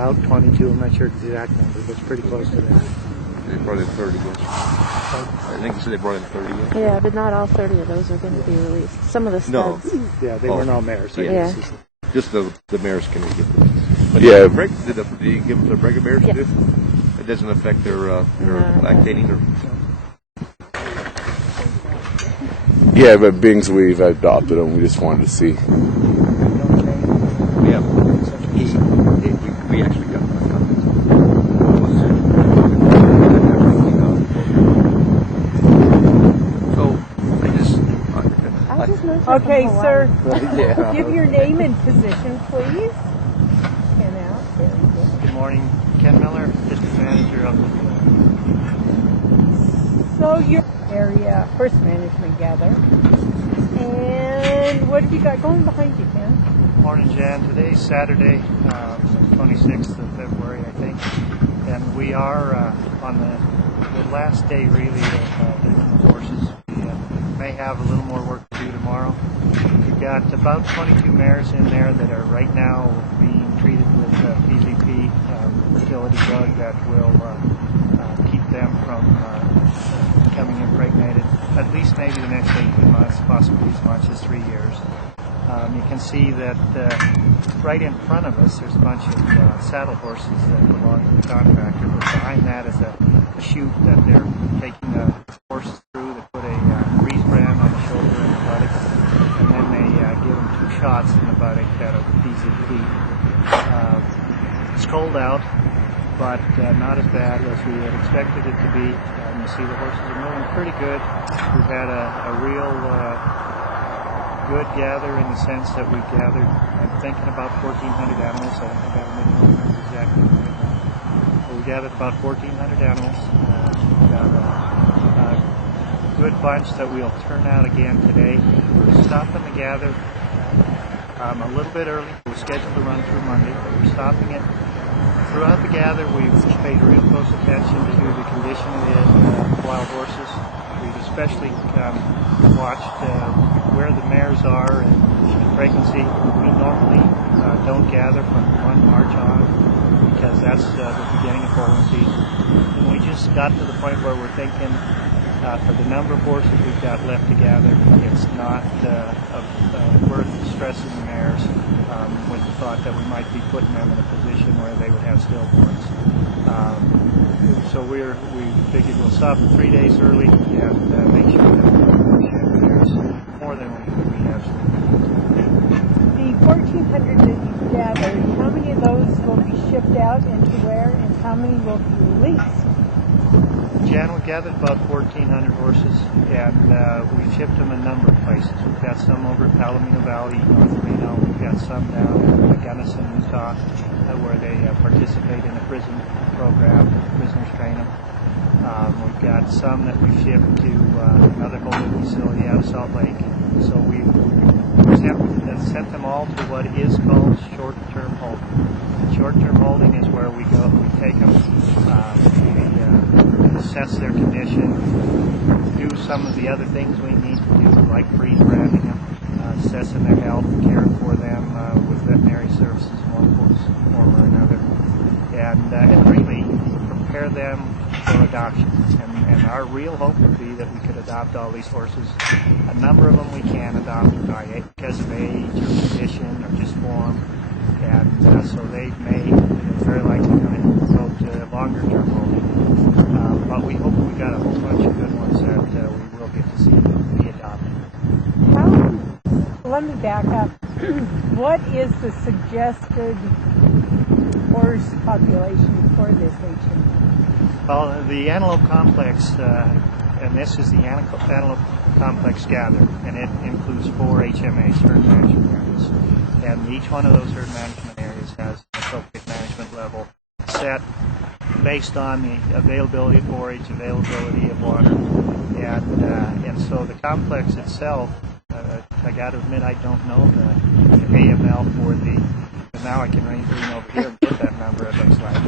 about 22. I'm not sure the exact number, but it's pretty close to that. They brought in 30 again. I think they said they brought in 30 again. Yeah, but not all 30 of those are going to be released. Some of the studs. No. Yeah, they weren't all mares. So yeah. Just the mares can get released. But Yeah. Did you give them the regular mares? Yeah. It doesn't affect their lactating or... Yeah, but being we've adopted them, we just wanted to see. Yeah. We actually got Okay, sir. Yeah. Give your name and position, please. Ken out. Very good. Good morning, Ken Miller, District Manager of So your area horse management gather. And what have you got going behind you, Ken? Morning, Jan. Today's Saturday, 26th of February, I think. And we are on the last day, really, of the horses. We may have a little more work to do tomorrow. We've got about 22 mares in there that are right now being treated with PZP, fertility drug that will keep them from becoming impregnated at least maybe the next 18 months, possibly as much as 3 years. You can see that right in front of us there's a bunch of saddle horses that belong to the contractor, but behind that is a chute that they're taking the horses through. They put a grease brand on the shoulder and the buttock, and then they give them 2 shots in the buttock out of PZP. It's cold out, but not as bad as we had expected it to be. You see the horses are moving pretty good. We've had a real good gather in the sense that we've gathered, I'm thinking about 1,400 animals. I don't think I have many numbers exactly right now. But we gathered about 1,400 animals. We've got a good bunch that we'll turn out again today. We're stopping the gather a little bit early. We're scheduled to run through Monday, but we're stopping it. Throughout the gather, we've paid real close attention to the condition of the wild horses. We've especially watched where the mares are in pregnancy. We normally don't gather from 1 March on because that's the beginning of foaling season. And we just got to the point where we're thinking for the number of horses we've got left to gather, it's not worth stressing the mares with the thought that we might be putting them in a position where they would have stillborns. So we figured we'll stop 3 days early and make sure that there's more than we have. The 1,400 that you've gathered, how many of those will be shipped out and to where, and how many will be released? Jan, we gathered about 1,400 horses, and we've shipped them a number of places. We've got some over at Palomino Valley, North Reno. We've got some down in Gunnison, Utah, where they participate in a prison program. Prisoners train them. We've got some that we've shipped to another holding facility out of Salt Lake. So we've sent them all to what is called short-term holding. Short-term holding is where we go, we take them, assess their condition, do some of the other things we need to do, like freeze branding them, assessing their health, caring for them with veterinary services in one form or another, and really prepare them for adoption. And our real hope would be that we could adopt all these horses. A number of them we can adopt because of age or condition or just form, and so they may very likely go to longer-term holding. But we hope we got a whole bunch of good ones that we will get to see be adopted. Let me back up. What is the suggested horse population for this HM? Well, the Antelope Complex, and this is the Antelope Complex gather, and it includes 4 HMAs, herd management areas. And each one of those herd management areas has an appropriate management level set based on the availability of forage, availability of water, and so the complex itself, I got to admit I don't know the AML for the, and now I can lean over here and get that number, it looks like.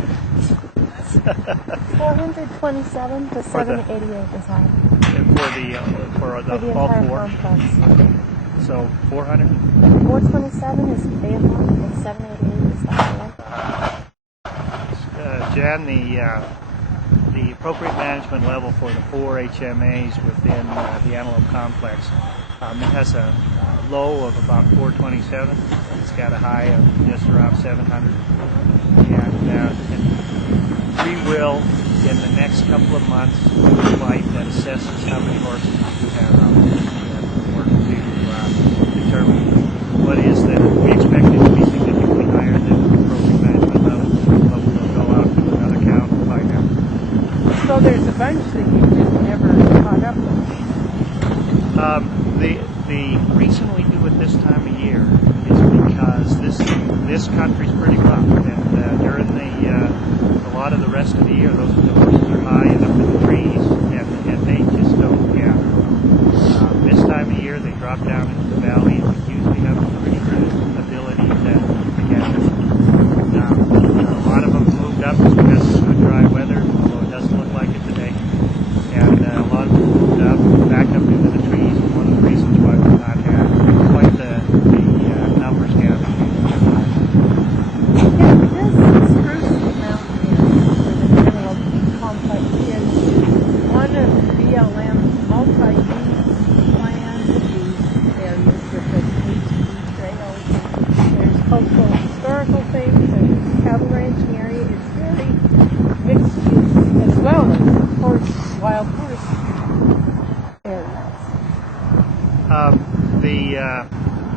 427 to 788 is high. For the all entire 4. complex. So 400? 427 is AML and 788 is the high one. Jan, the appropriate management level for the 4 HMAs within the Antelope complex, it has a low of about 427. It's got a high of just around 700. And we will, in the next couple of months, do a flight that assesses how many horses we have out there and work to determine what is that we expect it to be significantly higher than the appropriate management level, but we'll go out to another count and find out. So there's a bunch that you just never caught up with. The reason we do it this time of year is because this country's pretty rough, and during a lot of the rest of the year, the horses are high and up in the trees, and they just don't gather. This time of year, they drop down into the valley, and we usually have a pretty good ability to gather. A lot of them moved up because it's good dry weather, although it doesn't look like it today. And a lot of them moved up, back up into the trees, and one of the reasons why we've not had quite the numbers gathered. This Spruce Mountain where the Antelope complex is one of the BLM's multi-use plans to use areas with the ATV trails. There's cultural historical things, there's cattle ranching area. It's very mixed use as well as wild horse areas. The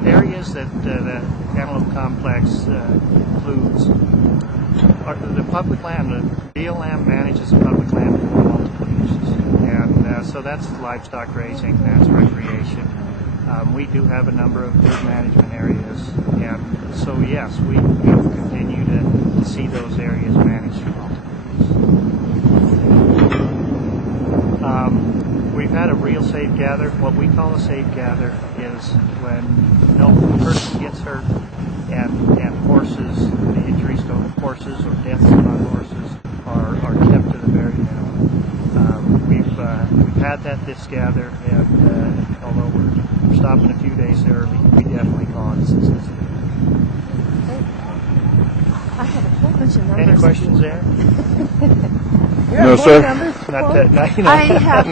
areas that the Antelope complex includes are the public land. The BLM manages the public land for multiple uses, and so that's livestock grazing, that's recreation. We do have a number of good management areas, and so yes, we will continue to see those areas managed for multiple uses. We've had a real safe gather. What we call a safe gather is when no person gets hurt and horses, the injuries to horses or deaths on horses are kept to the very minimum. We've had this gather, and although we're stopping a few days early, we definitely call it a success. I have a whole bunch of numbers. Any questions there? No, sir. Numbers Not that, I have